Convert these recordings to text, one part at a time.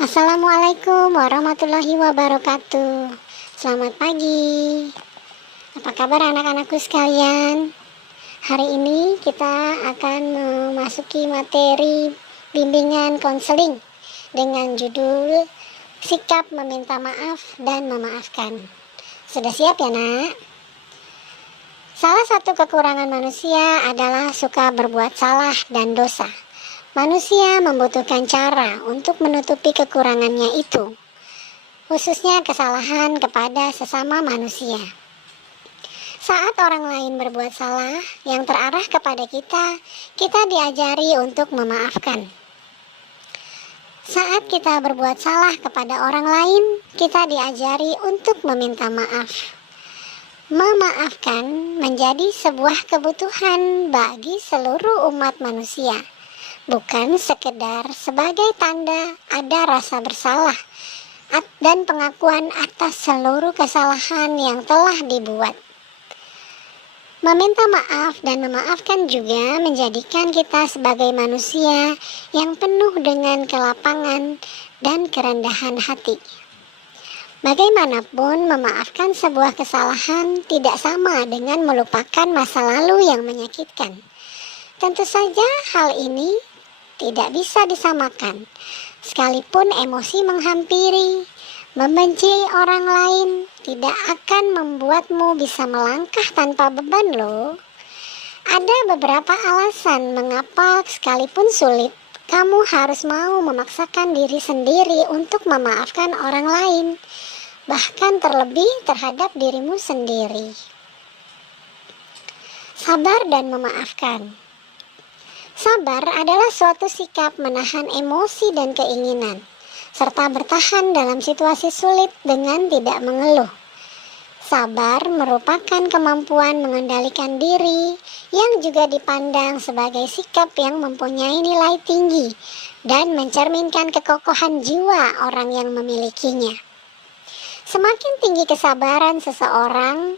Assalamualaikum warahmatullahi wabarakatuh. Selamat pagi. Apa kabar anak-anakku sekalian? Hari ini kita akan memasuki materi bimbingan konseling dengan judul Sikap Meminta Maaf dan Memaafkan. Sudah siap ya, Nak? Salah satu kekurangan manusia adalah suka berbuat salah dan dosa. Manusia membutuhkan cara untuk menutupi kekurangannya itu, khususnya kesalahan kepada sesama manusia. Saat orang lain berbuat salah yang terarah kepada kita, kita diajari untuk memaafkan. Saat kita berbuat salah kepada orang lain, kita diajari untuk meminta maaf. Memaafkan menjadi sebuah kebutuhan bagi seluruh umat manusia. Bukan sekedar sebagai tanda ada rasa bersalah dan pengakuan atas seluruh kesalahan yang telah dibuat. Meminta maaf dan memaafkan juga menjadikan kita sebagai manusia yang penuh dengan kelapangan dan kerendahan hati. Bagaimanapun, memaafkan sebuah kesalahan tidak sama dengan melupakan masa lalu yang menyakitkan. Tentu saja hal ini tidak bisa disamakan. Sekalipun emosi menghampiri, membenci orang lain tidak akan membuatmu bisa melangkah tanpa beban loh. Ada beberapa alasan mengapa sekalipun sulit, kamu harus mau memaksakan diri sendiri untuk memaafkan orang lain, bahkan terlebih terhadap dirimu sendiri. Sabar dan memaafkan. Sabar adalah suatu sikap menahan emosi dan keinginan, serta bertahan dalam situasi sulit dengan tidak mengeluh. Sabar merupakan kemampuan mengendalikan diri yang juga dipandang sebagai sikap yang mempunyai nilai tinggi dan mencerminkan kekokohan jiwa orang yang memilikinya. Semakin tinggi kesabaran seseorang,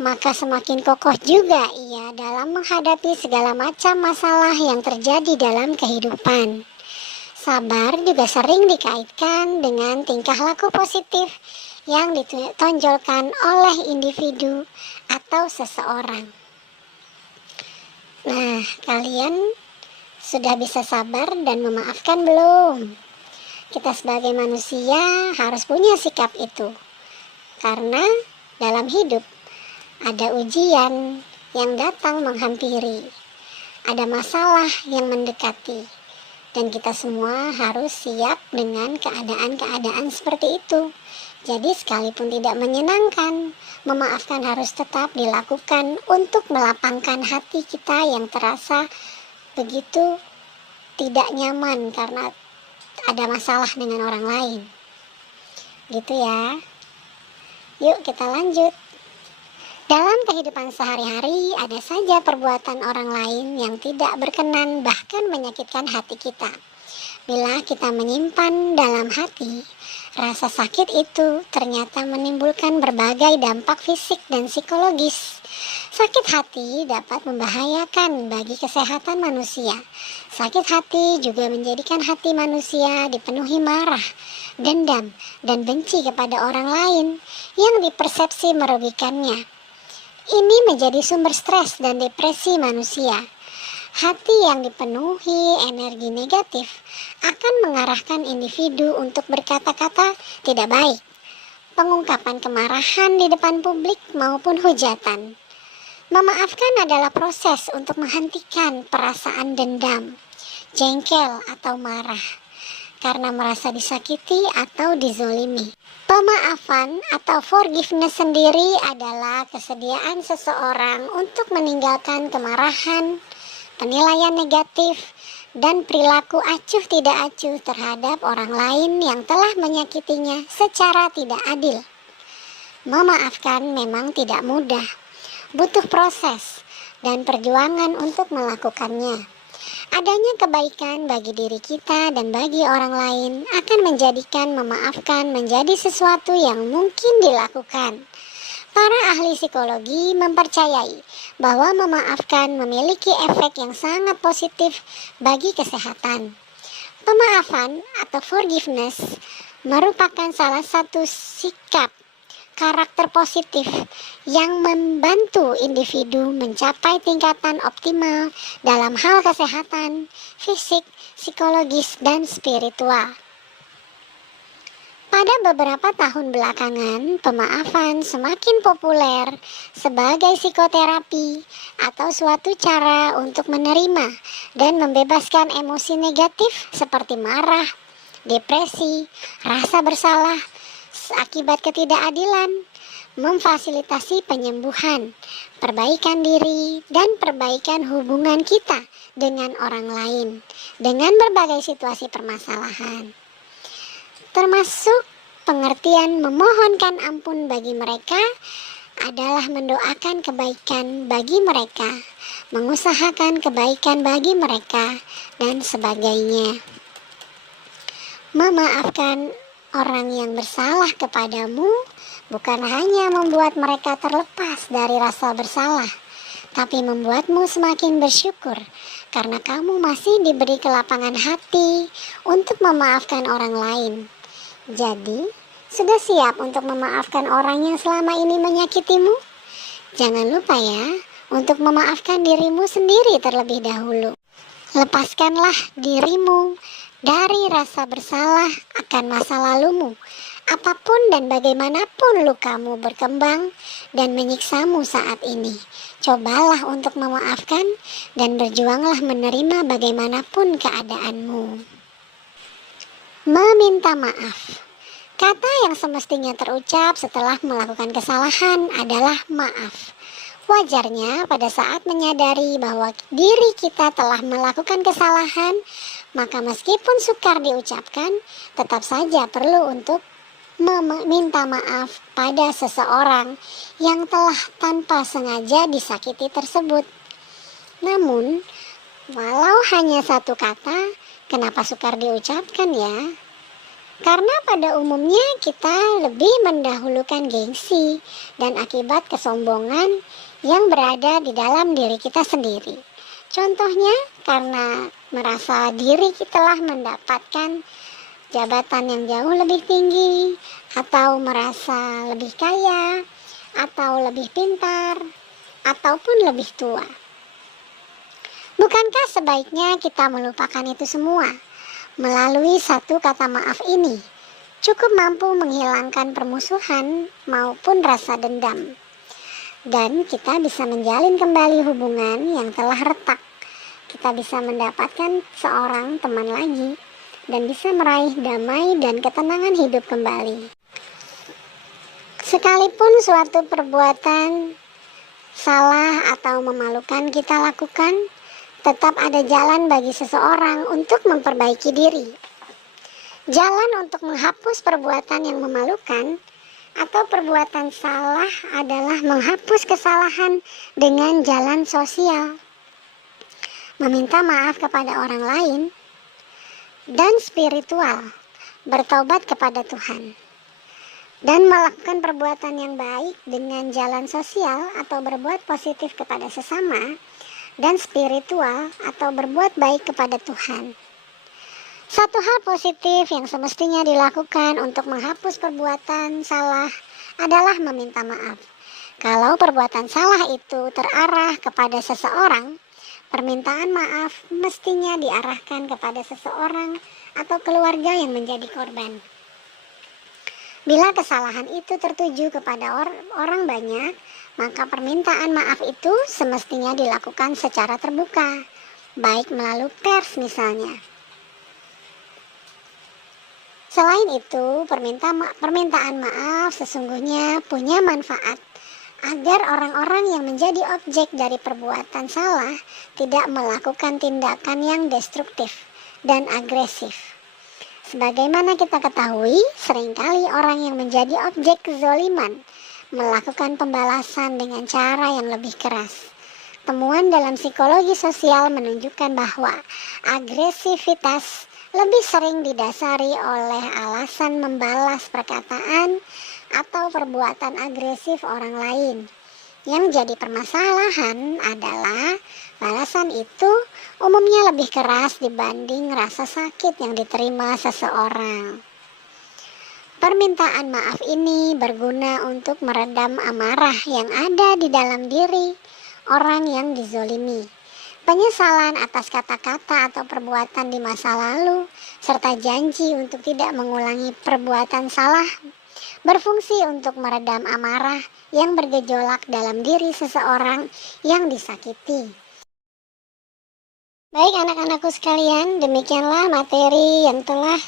maka semakin kokoh juga ia dalam menghadapi segala macam masalah yang terjadi dalam kehidupan. Sabar juga sering dikaitkan dengan tingkah laku positif yang ditonjolkan oleh individu atau seseorang. Nah, kalian sudah bisa sabar dan memaafkan belum? Kita sebagai manusia harus punya sikap itu, karena dalam hidup ada ujian yang datang menghampiri, ada masalah yang mendekati, dan kita semua harus siap dengan keadaan-keadaan seperti itu. Jadi sekalipun tidak menyenangkan, memaafkan harus tetap dilakukan untuk melapangkan hati kita yang terasa begitu tidak nyaman karena ada masalah dengan orang lain. Gitu ya. Yuk kita lanjut. Dalam kehidupan sehari-hari, ada saja perbuatan orang lain yang tidak berkenan bahkan menyakitkan hati kita. Bila kita menyimpan dalam hati, rasa sakit itu ternyata menimbulkan berbagai dampak fisik dan psikologis. Sakit hati dapat membahayakan bagi kesehatan manusia. Sakit hati juga menjadikan hati manusia dipenuhi marah, dendam, dan benci kepada orang lain yang dipersepsi merugikannya. Ini menjadi sumber stres dan depresi manusia. Hati yang dipenuhi energi negatif akan mengarahkan individu untuk berkata-kata tidak baik, pengungkapan kemarahan di depan publik maupun hujatan. Memaafkan adalah proses untuk menghentikan perasaan dendam, jengkel atau marah karena merasa disakiti atau dizolimi. Pemaafan atau forgiveness sendiri adalah kesediaan seseorang untuk meninggalkan kemarahan, penilaian negatif, dan perilaku acuh tidak acuh terhadap orang lain yang telah menyakitinya secara tidak adil. Memaafkan memang tidak mudah, butuh proses dan perjuangan untuk melakukannya. Adanya kebaikan bagi diri kita dan bagi orang lain akan menjadikan memaafkan menjadi sesuatu yang mungkin dilakukan. Para ahli psikologi mempercayai bahwa memaafkan memiliki efek yang sangat positif bagi kesehatan. Pemaafan atau forgiveness merupakan salah satu sikap karakter positif yang membantu individu mencapai tingkatan optimal dalam hal kesehatan, fisik, psikologis, dan spiritual. Pada beberapa tahun belakangan, pemaafan semakin populer sebagai psikoterapi atau suatu cara untuk menerima dan membebaskan emosi negatif seperti marah, depresi, rasa bersalah akibat ketidakadilan, memfasilitasi penyembuhan, perbaikan diri, dan perbaikan hubungan kita dengan orang lain dengan berbagai situasi permasalahan, termasuk pengertian memohonkan ampun bagi mereka adalah mendoakan kebaikan bagi mereka, mengusahakan kebaikan bagi mereka, dan sebagainya. Memaafkan orang yang bersalah kepadamu bukan hanya membuat mereka terlepas dari rasa bersalah, tapi membuatmu semakin bersyukur karena kamu masih diberi kelapangan hati untuk memaafkan orang lain. Jadi, sudah siap untuk memaafkan orang yang selama ini menyakitimu? Jangan lupa ya, untuk memaafkan dirimu sendiri terlebih dahulu. Lepaskanlah dirimu dari rasa bersalah akan masa lalumu. Apapun dan bagaimanapun lukamu berkembang dan menyiksamu saat ini, cobalah untuk memaafkan dan berjuanglah menerima bagaimanapun keadaanmu. Meminta maaf. Kata yang semestinya terucap setelah melakukan kesalahan adalah maaf. Wajarnya pada saat menyadari bahwa diri kita telah melakukan kesalahan, maka meskipun sukar diucapkan, tetap saja perlu untuk meminta maaf pada seseorang yang telah tanpa sengaja disakiti tersebut. Namun, walau hanya satu kata, kenapa sukar diucapkan ya? Karena pada umumnya kita lebih mendahulukan gengsi dan akibat kesombongan yang berada di dalam diri kita sendiri. Contohnya karena merasa diri kita telah mendapatkan jabatan yang jauh lebih tinggi, atau merasa lebih kaya, atau lebih pintar, ataupun lebih tua. Bukankah sebaiknya kita melupakan itu semua? Melalui satu kata maaf ini, cukup mampu menghilangkan permusuhan maupun rasa dendam. Dan kita bisa menjalin kembali hubungan yang telah retak. Kita bisa mendapatkan seorang teman lagi dan bisa meraih damai dan ketenangan hidup kembali. Sekalipun suatu perbuatan salah atau memalukan kita lakukan, tetap ada jalan bagi seseorang untuk memperbaiki diri. Jalan untuk menghapus perbuatan yang memalukan atau perbuatan salah adalah menghapus kesalahan dengan jalan sosial, meminta maaf kepada orang lain, dan spiritual, bertobat kepada Tuhan. Dan melakukan perbuatan yang baik dengan jalan sosial atau berbuat positif kepada sesama, dan spiritual atau berbuat baik kepada Tuhan. Satu hal positif yang semestinya dilakukan untuk menghapus perbuatan salah adalah meminta maaf. Kalau perbuatan salah itu terarah kepada seseorang, permintaan maaf mestinya diarahkan kepada seseorang atau keluarga yang menjadi korban. Bila kesalahan itu tertuju kepada orang banyak, maka permintaan maaf itu semestinya dilakukan secara terbuka, baik melalui pers misalnya. Selain itu, permintaan maaf sesungguhnya punya manfaat agar orang-orang yang menjadi objek dari perbuatan salah tidak melakukan tindakan yang destruktif dan agresif. Sebagaimana kita ketahui, seringkali orang yang menjadi objek kezoliman melakukan pembalasan dengan cara yang lebih keras. Temuan dalam psikologi sosial menunjukkan bahwa agresivitas lebih sering didasari oleh alasan membalas perkataan atau perbuatan agresif orang lain Yang jadi permasalahan adalah balasan itu umumnya lebih keras dibanding rasa sakit yang diterima seseorang. Permintaan maaf ini berguna untuk meredam amarah yang ada di dalam diri orang yang dizolimi. Penyesalan atas kata-kata atau perbuatan di masa lalu, serta janji untuk tidak mengulangi perbuatan salah, berfungsi untuk meredam amarah yang bergejolak dalam diri seseorang yang disakiti. Baik anak-anakku sekalian, demikianlah materi yang telah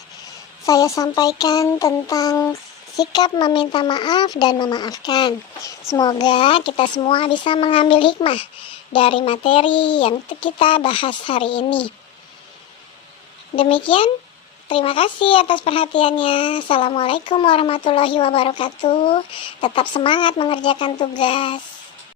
saya sampaikan tentang sikap meminta maaf dan memaafkan. Semoga kita semua bisa mengambil hikmah dari materi yang kita bahas hari ini. Demikian, terima kasih atas perhatiannya. Assalamualaikum warahmatullahi wabarakatuh. Tetap semangat mengerjakan tugas.